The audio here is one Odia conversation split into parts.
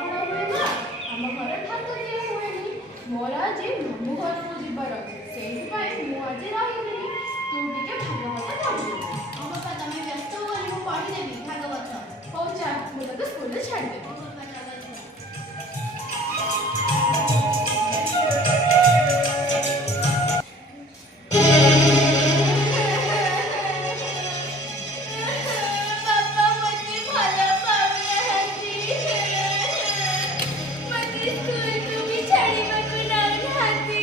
କଣ ହୁଏ ନା ଆମ ଘରେ ଭାତ ଦିଆ ହୁଏନି। ମୋର ଆଜି ମାମୁଁ ଘରକୁ ଯିବାର ଅଛି, ସେଇଥିପାଇଁ ମୁଁ ଆଜି ରହିବିନି। ତୁ ଟିକେ ଭାଗବତ ପଢ଼ିବୁ। ହଁ ବାପା, ତମେ ବ୍ୟସ୍ତ ହୁଅନି, ମୁଁ ପଢ଼ିଦେବି ଭାଗବତ। ହଉ ଯା, ମୁଁ ତତେ ସ୍କୁଲରେ ଛାଡ଼ିଦେବି। ହଉ ବାପା, ଚାଲ ଯିବା। ବାପା ମୋତେ ଭଲ ପାଉନାହାନ୍ତି। ମୋତେ ସ୍କୁଲକୁ ବି ଛାଡ଼ିବାକୁ ନେଉନାହାନ୍ତି।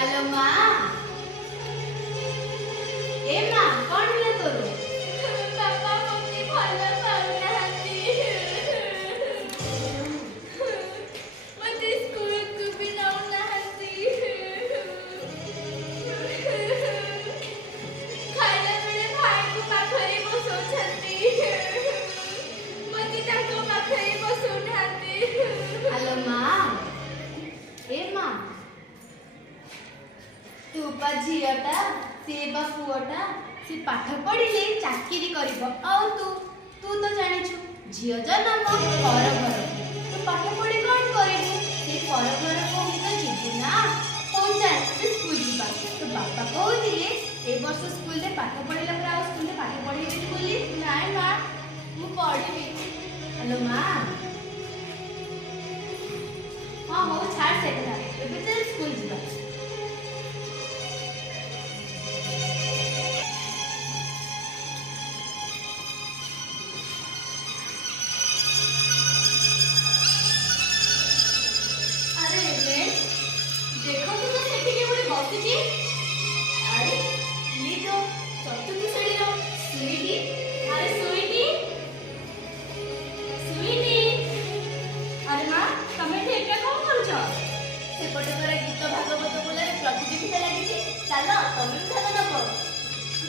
ଆଲୋ ମା, ଏ ମା, କଣ ହେଲା ତୋର? ବାପା ମୋତେ ଭଲ ପାଉନାହାନ୍ତି। ମୋତେ ସ୍କୁଲକୁ ବି ନେଉନାହାନ୍ତି। ଖାଇଲା ବେଳେ ଭାଇକୁ ପାଖରେ ବସଉଛନ୍ତି, ମୋତେ ତାଙ୍କ ପାଖରେ ବସଉନାହାନ୍ତି। ଆଲୋ ମା, ଏ ମା, ତୁ ପା ଝିଅଟା, ସିଏ ବା ପୁଅଟା। ସେ ପାଠ ପଢ଼ିଲେ ଚାକିରି କରିବ, ଆଉ ତୁ ତ ଜାଣିଛୁ ଝିଅ ଜନ୍ମ ପର ଘର। ତୁ ପାଠ ପଢ଼ି କଣ କରିବୁ? ସେ ପର ଘରକୁ ତ ଯିବୁ ନା। ହଉ ଚାଲ ଆମେ ସ୍କୁଲ ଯିବା। ତୋ ବାପା କହୁଥିଲେ ଏ ବର୍ଷ ସ୍କୁଲରେ ପାଠ ପଢ଼ିଲା ପରେ ଆଉ ସ୍କୁଲରେ ପାଠ ପଢ଼େଇବେନି ବୋଲି। ନାଇଁ ମା, ମୁଁ ପଢ଼ିବି। ହ୍ୟାଲୋ ମା, ହଁ ହଉ ଛାଡ଼ ସେ କଥା, ଏବେ ଚାଲ ସ୍କୁଲ ଯିବା। ଦେଖନ୍ତୁ ତ ସେଠି କିଏ ଗୋଟେ ବସିଛି। ଆରେ ଇଏ ତ ଚତୁର୍ଥ ଶ୍ରେଣୀର ସୁଇଟି। ଆରେ ସୁଇଟି, ସୁଇଟି। ଆରେ ମା, ତମେ ଏଠି ଏକା କଣ କରୁଛ? ସେପଟେ ପରା ଗୀତ ଭାଗବତ ବୋଲାରେ ପ୍ରତିଯୋଗିତା ଲାଗିଛି, ଚାଲ ତମେ ବି ଭାଗ ନବ।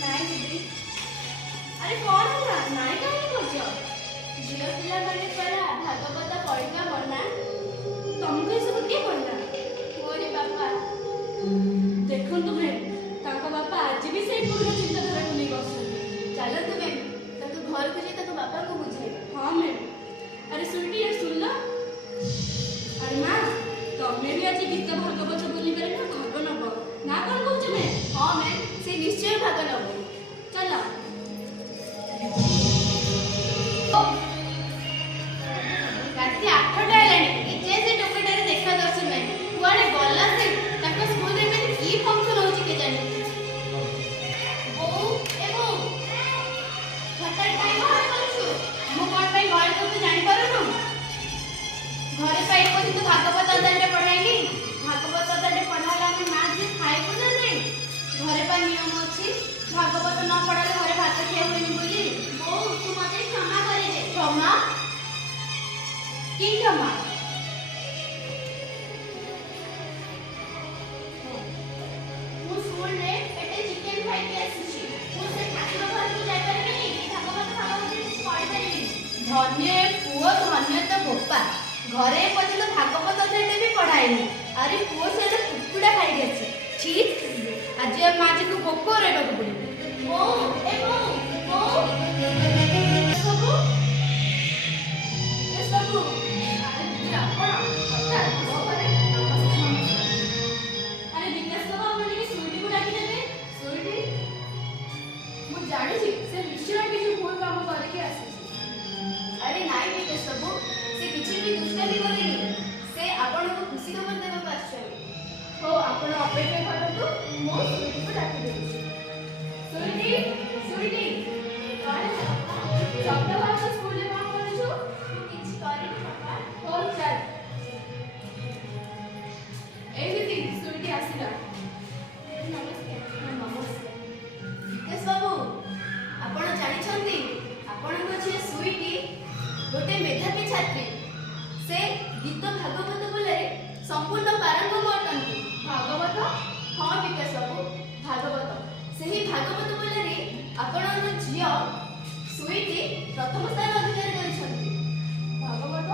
ନାଇଁ ଦିଦି। ଆରେ କଣ ହେଲା, ନାଇଁ କାହିଁକି କରୁଛ? ଝିଅ ପିଲାମାନେ ପରା ଭାଗବତ ପଢ଼ିବା ମନା। ତମକୁ ଏସବୁ କିଏ କହିଲା? ମୋରି ବାପା। ଦେଖନ୍ତୁ ମ୍ୟାମ୍, ତାଙ୍କ ବାପା ଆଜି ବି ସେଇ ପୁରୁଣା ଚିନ୍ତାଧାରାକୁ ନେଇ ବସୁଛନ୍ତି। ଚାଲନ୍ତୁ ମ୍ୟାମ୍, ତାଙ୍କ ଘରକୁ ଯାଇ ତାଙ୍କ ବାପାଙ୍କୁ ବୁଝାଇବା। ହଁ ମ୍ୟାମ୍। ଆରେ ସୁଇଟି, ଆରେ ଶୁଣିଲ। ଆରେ ମା, ତମେ ବି ଆଜି ଗୀତ ଭାଗବତ ବୋଲିବାରେ ନା ଭାଗ ନବ ନା, କଣ କହୁଛ ମ୍ୟାମ୍? ହଁ ମ୍ୟାମ୍, ସେ ନିଶ୍ଚୟ ଭାଗ ନବ। ଚାଲ। ରାତି 8ଟା ହେଲାଣି, ଏଯାଏଁ ସେ ଟୋକାଟାରେ ଦେଖା ଦର୍ଶନ ନାହିଁ। କୁଆଡ଼େ ଗଲା ସେ? ତାଙ୍କ ସ୍କୁଲରେ ଏମିତି କି ଫଙ୍କସନ୍ ହଉଛି କେଜାଣି? ବୋଉ, ଏ ବୋଉ, ହଠାତ୍ କାଇଁ ଘରେ କରୁଛୁ? ମୁଁ କଣ ପାଇଁ ଘରେ କରୁଛୁ ଜାଣିପାରୁନୁ? ଘରେ ପାଇ ପର୍ଯ୍ୟନ୍ତ ଭାଗବତ ଅଧ୍ୟାୟଟେ ପଢ଼ାଇନି। ଭାଗବତ ଅଧ୍ୟାୟଟେ ପଢ଼ାଇଲେ ଆମେ ମା ଝିଅ ଖାଇବୁ ନା ନାଇଁ? ଘରେ ପା ନିୟମ ଅଛି, ଭାଗବତ ନ ପଢ଼ାଇଲେ ଘରେ ଭାତ ଖିଆ ହୁଏନି ବୋଲି। ବୋଉ, ତୁ ମୋତେ କ୍ଷମା କରିଦେ। କ୍ଷମା? କି କ୍ଷମା? ମୁଁ ସ୍କୁଲରେ ପେଟେ ଚିକେନ ଖାଇକି ଆସିଛି। ମୁଁ ସେ ଠାକୁର ଘରକୁ ଯାଇପାରିବିନି, ଭାଗବତ କିଛି ପଢ଼ିପାରିବିନି। ଧନ୍ୟ ପୁଅ, ଧନ୍ୟ ତ ବୋପା। ଘରେ ପର୍ଯ୍ୟନ୍ତ ଭାଗବତ ଅଧ୍ୟାୟଟେ ବି ପଢ଼ାଇନି। ଆରେ ପୁଅ ସେଟା କୁକୁଡ଼ା ଖାଇକି ଅଛି। ଛି, ଆଜି ଆଉ ମାଝିକୁ ଭୋକ ରହିବାକୁ ପଡ଼ିବ। ବୋଉ, ଏ ବୋଉ, ବୋଉ, ସବୁ ଏସବୁ। ଆରେ ଦିଦି, ଆପଣ ହଠାତ୍ ମୋ ଘରେ? ଆରେ ବିକାଶ ବାବୁ, ଆପଣ ଟିକେ ସୁଇଟିକୁ ଡାକିଦେବେ। ସୁଇଟି? ମୁଁ ଜାଣିଛି ସେ ନିଶ୍ଚୟ କିଛି ଭୁଲ କାମ କରିକି ଆସିଛି। ଆରେ ନାଇଁ ବିକାଶ ବାବୁ, ସେ କିଛି ବି ଦୁଷ୍ଟାମି କରିନି। ସେ ଆପଣଙ୍କୁ ଖୁସି ଖବର ଦେବାକୁ ଆସିଛନ୍ତି। ହଉ, ଆପଣ ଅପେକ୍ଷା କରନ୍ତୁ, ମୁଁ ସୁଇଟିକୁ ଡାକିଦେବି। ସୁଇଟି, ସୁଇଟି, କଣ ହେଲା? ସପ୍ତାହ ସ୍କୁଲରେ କଣ କରୁଛୁ? ମୁଁ କିଛି କରିନି ବାପା। ହଉ ଚାଲ। ଏଇ ଦିଦି, ସୁଇଟି ଆସିଲା। ନମସ୍କାର। ନମସ୍କାର। ବିକାଶ ବାବୁ, ଆପଣ ଜାଣିଛନ୍ତି ଆପଣଙ୍କ ଝିଅ ସୁଇଟି ଗୋଟେ ମେଧାବୀ ଛାତ୍ରୀ। ସେ ଗୀତ ଭାଗବତ ବୋଲାରେ ସମ୍ପୂର୍ଣ୍ଣ ପାରଙ୍ଗମ ଅଟନ୍ତି। ଭାଗବତ? ହଁ ବିକାଶ ବାବୁ, ଭାଗବତ। ସେହି ଭାଗବତ ବୋଲାରେ ଆପଣଙ୍କ ଝିଅ ସୁଇଟି ପ୍ରଥମ ସ୍ଥାନ ଅଧିକାର କରିଛନ୍ତି। ଭାଗବତ?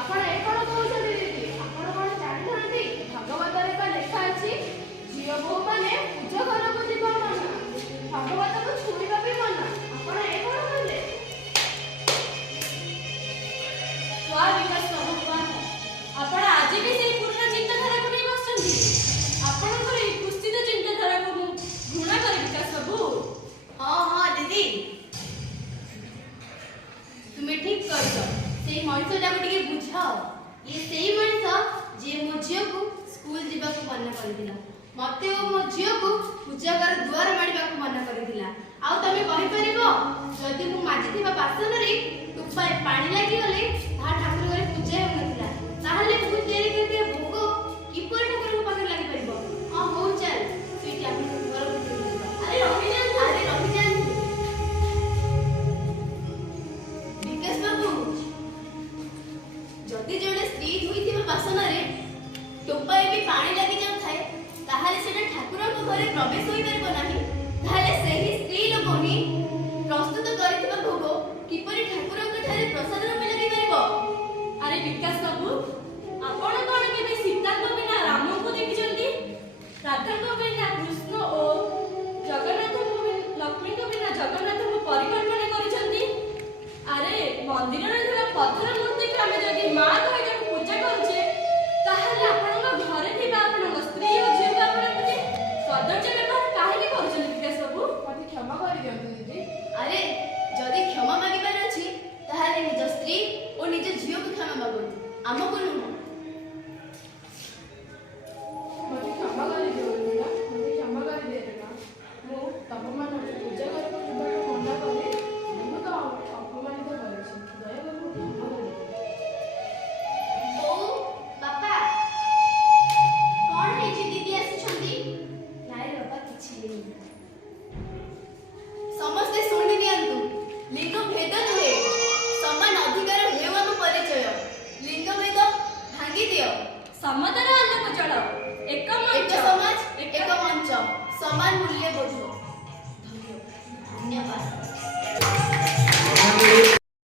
ଆପଣ ଏ କଣ କହୁଛନ୍ତି ଦିଦି? ଆପଣ କଣ ଜାଣିନାହାନ୍ତି? ଭାଗବତରେ ତ ଲେଖା ଅଛି, ଝିଅ ବୋହୂ ମାନେ ନିଜ ଘରକୁ ଯିବା ମନା, ଭାଗବତକୁ ଛୁଇଁବା ବି ମନା। ଆପଣ ଏ ସେଇ ମଣିଷଟାକୁ ଟିକେ ବୁଝାଅ। ଇଏ ସେଇ ମଣିଷ ଯିଏ ମୋ ଝିଅକୁ ସ୍କୁଲ ଯିବାକୁ ମନା କରିଥିଲା, ମତେ ଓ ମୋ ଝିଅକୁ ପୂଜା ଘର ଦୁଆର ମାଡ଼ିବାକୁ ମନା କରିଥିଲା। ଆଉ ତମେ କହିପାରିବ ଯଦି ମୁଁ ମାଜିଥିବା ବାସନରେ ଟୋପାଏ ପାଣି ଲାଗିଗଲେ ତାହା ଠାକୁର ଘରେ ପୂଜା ହେଉନଥିଲା, ତାହେଲେ ମୁଁ ତିଆରି କରିଥିବା ଭୋଗ କିପରି ଠାକୁରଙ୍କ ପାଖରେ ଲାଗିପାରିବ? ହଁ ହଉ ଚାଲ ସେଇଠି ଆମେ ଘର ଭିତରକୁ ଯିବା। ଆରେ ରହିଯାଆନ୍ତୁ ବିକାଶ ବାବୁ, ଯଦି ଜଣେ ସ୍ତ୍ରୀ ଧୋଇଥିବା ବାସନରେ ଟୋପାଏ ବି ପାଣି ଲାଗି ଯାଉଥାଏ ତାହେଲେ ସେଟା ଠାକୁରଙ୍କ ଘରେ ପ୍ରବେଶ ହୋଇପାରିବ ନାହିଁ। ତାହେଲେ ସେହି ସ୍ତ୍ରୀ ଲୋକ ହିଁ ପ୍ରସ୍ତୁତ କରିଥିବା ଭୋଗ କିପରି ଠାକୁରଙ୍କ ଠାରେ ପ୍ରସାଦ ରୂପେ ଲାଗିପାରିବ? ଆରେ ବିକାଶ ବାବୁ, ଆପଣ କଣ କେବେ ସୀତାଙ୍କ ବିନା ରାମଙ୍କୁ ଦେଖିଛନ୍ତି? ରାଧାଙ୍କ ବିନା କୃଷ୍ଣ ଓ ଲକ୍ଷ୍ମୀଙ୍କ ବିନା ଜଗନ୍ନାଥଙ୍କୁ ପରିକଳ୍ପନା କରିଛନ୍ତି? ଆରେ ମନ୍ଦିରରେ ଥିବା ପଥର ମୂର୍ତ୍ତିକୁ ଆମେ ଯଦି ମା କହି ତାକୁ ପୂଜା କରୁଛେ, ତାହେଲେ ଆପଣଙ୍କ ଘରେ ଥିବା ଆପଣଙ୍କ ସ୍ତ୍ରୀ ଓ ଝିଅକୁ ଆପଣ ଏମିତି କଦର୍ଯ୍ୟ ବ୍ୟବହାର କାହିଁକି କରୁଛନ୍ତି ବିକାଶ ବାବୁ? ମତେ କ୍ଷମା କରିଦିଅନ୍ତୁ ଦିଦି। ଆରେ ଯଦି କ୍ଷମା ମାଗିବାର ଅଛି ତାହେଲେ ନିଜ ସ୍ତ୍ରୀ ଓ ନିଜ ଝିଅକୁ କ୍ଷମା ମାଗନ୍ତୁ, ଆମକୁ ନୁହଁ। ମତେ କ୍ଷମା କରିଦିଅ ମୀରା, ମତେ କ୍ଷମା କରିଦିଅ ମା। ମୁଁ ତମମାନଙ୍କୁ ପୂଜା କରିବାକୁ ଯିବାକୁ ମନା କରି ବହୁତ ଅପମାନିତ କରିଛି। ଦୟାକରି ମୋତେ କ୍ଷମା କରିଦିଅ। ବୋଉ, ବାପା, କଣ ହେଇଛି? ଦିଦି ଆସୁଛନ୍ତି? ନାଇଁ ବାପା, କିଛି ହେଇନି। ସମସ୍ତେ ଶୁଣି ନିଅନ୍ତୁ, ଲିଙ୍ଗ ଭେଦ ନୁହେଁ, ସମାନ ଅଧିକାର ହେଉ ଆମ ପରିଚୟ। ଲିଙ୍ଗ ଭେଦ ଭାଙ୍ଗି ଦିଅ। ସମତାର ଆଲୋକ ଚଳ, ଏକ ଏକ ସମାଜ, ଏକ ମଞ୍ଚ, ସମାନ ମୂଲ୍ୟବୋଧ।